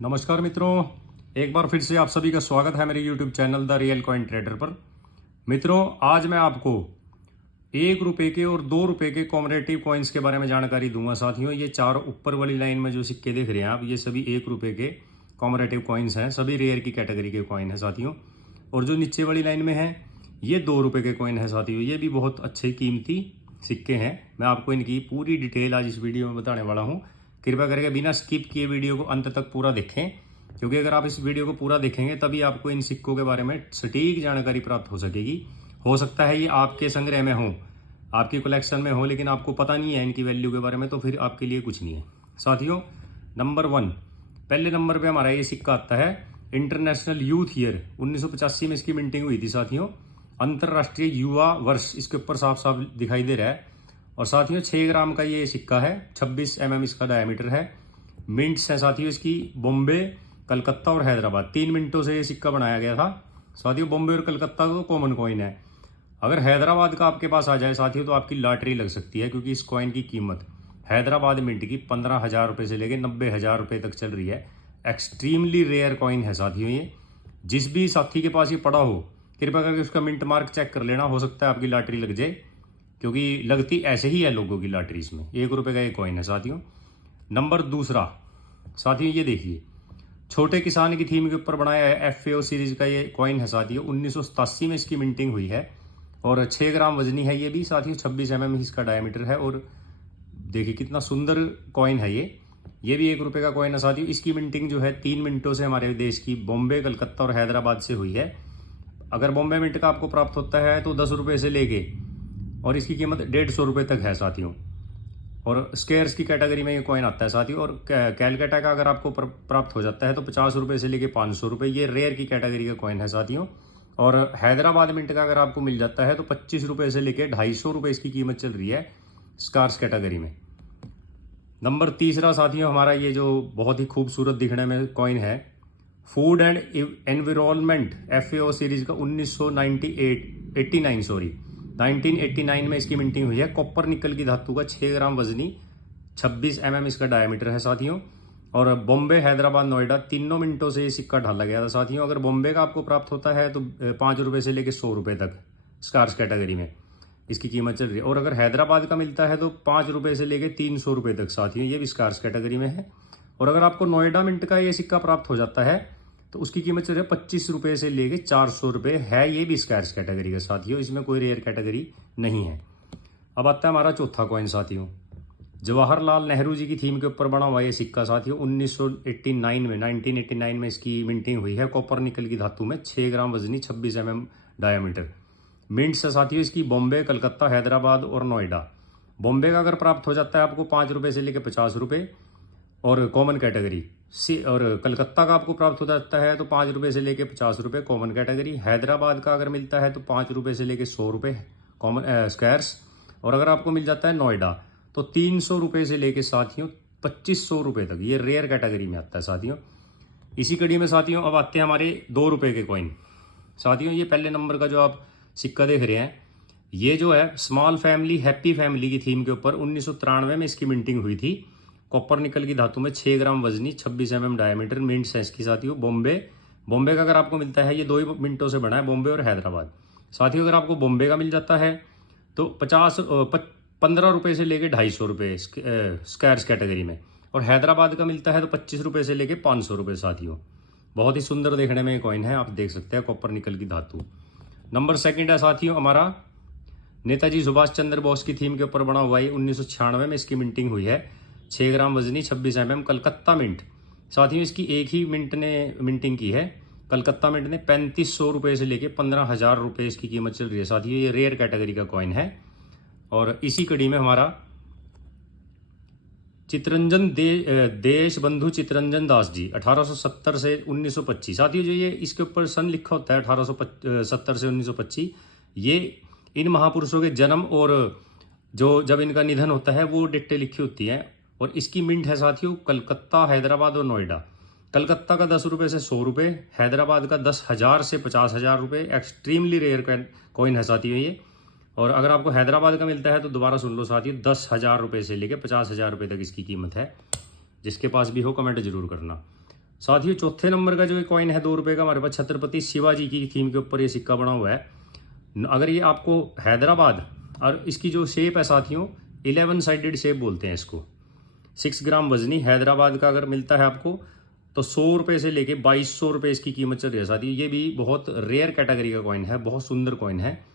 नमस्कार मित्रों, एक बार फिर से आप सभी का स्वागत है मेरे YouTube channel the real coin trader पर। मित्रों, आज मैं आपको 1 रुपये के और 2 रुपये के कॉमरेटिव कॉइन्स के बारे में जानकारी दूंगा। साथियों, ये चार ऊपर वाली लाइन में जो सिक्के देख रहे हैं आप, ये सभी 1 रुपये के कॉमरेटिव कॉइन्स हैं, सभी रेयर की कैटेगरी के कॉइन है साथियों। और जो नीचे वाली लाइन में है ये 2 रुपये के कॉइन है साथियों। ये भी बहुत अच्छे कीमती सिक्के हैं। मैं आपको इनकी पूरी डिटेल आज इस वीडियो में बताने वाला हूँ। कृपया करके बिना स्किप किए वीडियो को अंत तक पूरा देखें, क्योंकि अगर आप इस वीडियो को पूरा देखेंगे तभी आपको इन सिक्कों के बारे में सटीक जानकारी प्राप्त हो सकेगी। हो सकता है ये आपके संग्रह में हो, आपकी कलेक्शन में हो, लेकिन आपको पता नहीं है इनकी वैल्यू के बारे में, तो फिर आपके लिए कुछ नहीं है साथियों। नंबर 1, पहले नंबर पे हमारा ये सिक्का आता है इंटरनेशनल यूथ ईयर। 1985 में इसकी मिंटिंग हुई थी साथियों। अंतरराष्ट्रीय युवा वर्ष इसके ऊपर साफ साफ दिखाई दे रहा है। और साथियों 6 ग्राम का ये सिक्का है, 26 mm इसका डायमीटर है। मिंट्स है साथियों इसकी बॉम्बे, कलकत्ता और हैदराबाद। 3 मिनटों से ये सिक्का बनाया गया था साथियों। बॉम्बे और कलकत्ता तो कॉमन कॉइन है। अगर हैदराबाद का आपके पास आ जाए साथियों तो आपकी लॉटरी लग सकती है, क्योंकि इस कॉइन की कीमत हैदराबाद मिंट की 15,000 रुपये से लेकर 90,000 रुपये तक चल रही है। एक्सट्रीमली रेयर कॉइन है साथियों ये। जिस भी साथी के पास ये पड़ा हो, कृपया करके उसका मिंट मार्क चेक कर लेना, हो सकता है आपकी लॉटरी लग जाए, क्योंकि लगती ऐसे ही है लोगों की लॉटरी इसमें। 1 रुपये का ये कॉइन है साथियों। नंबर 2 साथियों, ये देखिए छोटे किसान की थीम के ऊपर बनाया है FAO सीरीज का ये कॉइन है साथियों। 1987 में इसकी मिंटिंग हुई है और 6 ग्राम वजनी है ये भी साथियों। 26 mm इसका डायमीटर है। और देखिए कितना सुंदर कॉइन है ये भी 1 रुपये का कॉइन है साथियों। इसकी मिंटिंग जो है 3 मिनटों से हमारे देश की बॉम्बे, कलकत्ता और हैदराबाद से हुई है। अगर बॉम्बे मिंट का आपको प्राप्त होता है तो 10 रुपये से लेके, और इसकी कीमत 150 रुपये तक है साथियों। और स्केयर्स की कैटेगरी में ये कॉइन आता है साथियों। और कैलकाटा का अगर आपको प्राप्त हो जाता है तो 50 रुपये से लेके 500 रुपये, ये रेयर की कैटेगरी का कॉइन है साथियों। और हैदराबाद मिंट का अगर आपको मिल जाता है तो 25 रुपये से लेके 250 रुपये इसकी कीमत चल रही है स्कार्स कैटेगरी में। नंबर 3 साथियों, हमारा ये जो बहुत ही खूबसूरत दिखने में कॉइन है food and environment FAO series का 1989 में इसकी मिंटिंग हुई है। कॉपर निकल की धातु का 6 ग्राम वजनी, 26 mm इसका डायमीटर है साथियों। और बॉम्बे, हैदराबाद, नोएडा तीनों मिनटों से ये सिक्का ढाला गया था साथियों। अगर बॉम्बे का आपको प्राप्त होता है तो 5 रुपये से लेकर 100 रुपये तक स्कार्स कैटेगरी में इसकी कीमत चल रही है। और अगर हैदराबाद का मिलता है तो 5 रुपये से लेकर 300 रुपये तक साथियों, ये भी स्कार्स कैटेगरी में है। और अगर आपको नोएडा मिंट का ये सिक्का प्राप्त हो जाता है तो उसकी कीमत चल रही है 25 रुपये से लेके 400 रुपये है। ये भी स्कार्स कैटेगरी का साथियों, इसमें कोई रेयर कैटेगरी नहीं है। अब आता है हमारा चौथा कॉइन साथियों, जवाहरलाल नेहरू जी की थीम के ऊपर बना हुआ ये सिक्का साथियों। 1989 में इसकी मिंटिंग हुई है। कॉपर निकल की धातु में, 6 ग्राम वजनी, 26 mm डायमीटर। मिंट्स है साथियों इसकी बॉम्बे, कलकत्ता, हैदराबाद और नोएडा। बॉम्बे का अगर प्राप्त हो जाता है आपको 5 रुपये से लेकर 50 रुपये और कॉमन कैटेगरी और कलकत्ता का आपको प्राप्त हो जाता है तो 5 रुपये से लेके 50 रुपये कॉमन कैटेगरी। हैदराबाद का अगर मिलता है तो 5 रुपये से लेके 100 रुपये कॉमन स्क्वायर्स। और अगर आपको मिल जाता है नोएडा तो 300 रुपये से लेके साथियों 2500 रुपये तक, ये रेयर कैटेगरी में आता है साथियों। इसी कड़ी में साथियों अब आते हैं हमारे 2 रुपये के कॉइन साथियों। ये पहले नंबर का जो आप सिक्का देख रहे हैं, ये जो है स्मॉल फैमिली हैप्पी फैमिली की थीम के ऊपर 1993 में इसकी मिंटिंग हुई थी। कॉपर निकल की धातु में, 6 ग्राम वजनी, 26 mm डायमीटर। मिंट्स है इसकी साथियों बॉम्बे का अगर आपको मिलता है, ये 2 ही मिनटों से बना है, बॉम्बे और हैदराबाद साथियों। अगर आपको बॉम्बे का मिल जाता है तो 15 रुपये से लेके 250 रुपये स्क्वायर्स कैटेगरी में। और हैदराबाद का मिलता है तो 25 रुपये से लेके 500 रुपये साथियों। बहुत ही सुंदर देखने में कॉइन है, आप देख सकते हैं, कॉपर निकल की धातु। नंबर 2 है साथियों हमारा नेताजी सुभाष चंद्र बोस की थीम के ऊपर बना हुआ है। 1996 में इसकी मिंटिंग हुई है। 6 ग्राम वजनी, 26 mm कलकत्ता मिंट साथियों। इसकी एक ही मिंट ने मिंटिंग की है, कलकत्ता मिंट ने। 3500 रुपये से लेके 15,000 रुपये इसकी कीमत चल रही है साथियों। ये रेयर कैटेगरी का कॉइन है। और इसी कड़ी में हमारा चितरंजन देश बंधु चितरंजन दास जी 1870 से 1925 साथियों। जो ये इसके ऊपर सन लिखा होता है 1870 से 1925, ये इन महापुरुषों के जन्म और जो जब इनका निधन होता है वो डेटें लिखी होती हैं। और इसकी मिंट है साथियों कलकत्ता, हैदराबाद और नोएडा। कलकत्ता का 10 रुपये से 100 रुपये, हैदराबाद का 10,000 से 50,000 रुपये। एक्सट्रीमली रेयर कॉइन है साथियों ये। और अगर आपको हैदराबाद का मिलता है तो दोबारा सुन लो साथियों, 10,000 रुपये से लेकर 50,000 रुपये तक इसकी कीमत है। जिसके पास भी हो कमेंट जरूर करना। साथियों चौथे नंबर का जो कॉइन है 2 रुपये का, हमारे पास छत्रपति शिवाजी की थीम के ऊपर ये सिक्का बना हुआ है। अगर ये आपको हैदराबाद, और इसकी जो शेप है साथियों 11 साइडेड शेप बोलते हैं इसको। 6 ग्राम वजनी हैदराबाद का अगर मिलता है आपको तो 100 रुपये से लेके 2200 रुपये इसकी कीमत चल रही है साथियों। ये भी बहुत रेयर कैटेगरी का कॉइन है, बहुत सुंदर कॉइन है।